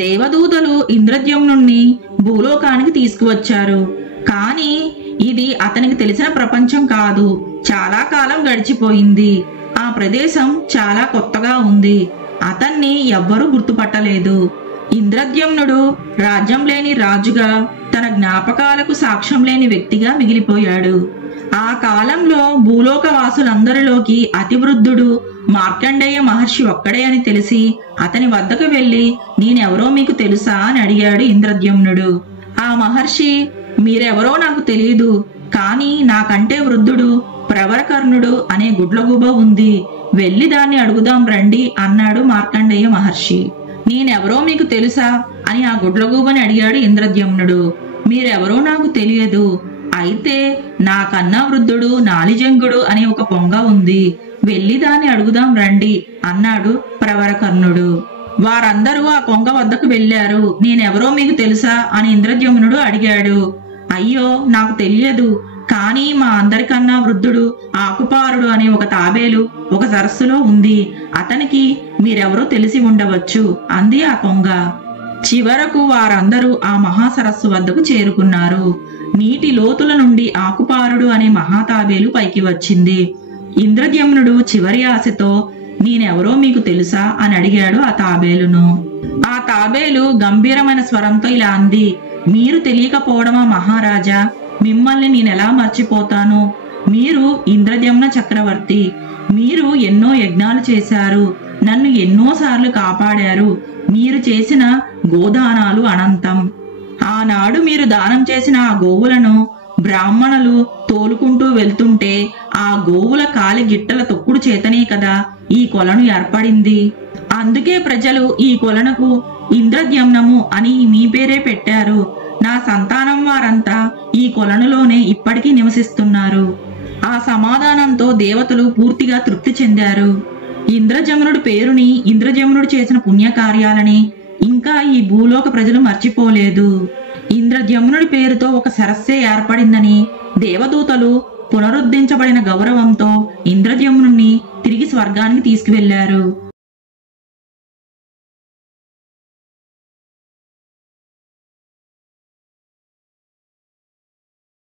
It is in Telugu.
దేవదూతలు ఇంద్రద్యుమ్నుణ్ణి భూలోకానికి తీసుకువచ్చారు. కానీ ఇది అతనికి తెలిసిన ప్రపంచం కాదు. చాలా కాలం గడిచిపోయింది. ఆ ప్రదేశం చాలా కొత్తగా ఉంది. అతన్ని ఎవ్వరూ గుర్తుపట్టలేదు. ఇంద్రద్యుమ్నుడు రాజ్యం లేని రాజుగా, తన జ్ఞాపకాలకు సాక్ష్యం లేని వ్యక్తిగా మిగిలిపోయాడు. ఆ కాలంలో భూలోక వాసులందరిలోకి అతి వృద్ధుడు మార్కండేయ మహర్షి ఒక్కడే అని తెలిసి అతని వద్దకు వెళ్లి, నేనెవరో మీకు తెలుసా అని అడిగాడు ఇంద్రద్యుమ్నుడు. ఆ మహర్షి, మీరెవరో నాకు తెలియదు, కానీ నాకంటే వృద్ధుడు ప్రవరకర్ణుడు అనే గుడ్లగూబ ఉంది, వెళ్లి దాన్ని అడుగుదాం రండి అన్నాడు మార్కండేయ మహర్షి. నేనెవరో మీకు తెలుసా అని ఆ గుడ్లగూబని అడిగాడు ఇంద్రద్యుమ్నుడు. మీరెవరో నాకు తెలియదు, అయితే నాకన్నా వృద్ధుడు నాలిజంగుడు అనే ఒక పొంగ ఉంది, వెళ్లి దాన్ని అడుగుదాం రండి అన్నాడు ప్రవరకర్ణుడు. వారందరూ ఆ కొంగ వద్దకు వెళ్లారు. నేనెవరో మీకు తెలుసా అని ఇంద్రద్యుమ్నుడు అడిగాడు. అయ్యో, నాకు తెలియదు, కానీ మా అందరికన్నా వృద్ధుడు ఆకుపారుడు అనే ఒక తాబేలు ఒక సరస్సులో ఉంది, అతనికి మీరెవరో తెలిసి ఉండవచ్చు అంది ఆ కొంగ. చివరకు వారందరూ ఆ మహాసరస్సు వద్దకు చేరుకున్నారు. నీటి లోతుల నుండి ఆకుపారుడు అనే మహాతాబేలు పైకి వచ్చింది. ఇంద్రద్యుమ్నుడు చివరి ఆశతో, నేనెవరో మీకు తెలుసా అని అడిగాడు ఆ తాబేలును. ఆ తాబేలు గంభీరమైన స్వరంతో ఇలా అంది, మీరు తెలియకపోవడమా మహారాజా, మిమ్మల్ని నేనెలా మర్చిపోతాను? మీరు ఇంద్రద్యుమ్న చక్రవర్తి, మీరు ఎన్నో యజ్ఞాలు చేశారు, నన్ను ఎన్నోసార్లు కాపాడారు, మీరు చేసిన గోదానాలు అనంతం. ఆనాడు మీరు దానం చేసిన ఆ గోవులను బ్రాహ్మణులు తోలుకుంటూ వెళ్తుంటే ఆ గోవుల కాలి గిట్టల తొక్కుడు చేతనే కదా ఈ కొలను ఏర్పడింది. అందుకే ప్రజలు ఈ కొలనుకు ఇంద్రద్యుమ్నము అని మీ పేరే పెట్టారు. నా సంతానం వారంతా ఈ కొలనులోనే ఇప్పటికీ నివసిస్తున్నారు. ఆ సమాధానంతో దేవతలు పూర్తిగా తృప్తి చెందారు. ఇంద్రజమునుడి పేరుని, ఇంద్రజమునుడు చేసిన పుణ్యకార్యాలని ఇంకా ఈ భూలోక ప్రజలు మర్చిపోలేదు. ఇంద్రజమునుడి పేరుతో ఒక సరస్సే ఏర్పడిందని దేవదూతలు పునరుద్ధరించబడిన గౌరవంతో ఇంద్రజమునుడిని తిరిగి స్వర్గానికి తీసుకువెళ్లారు.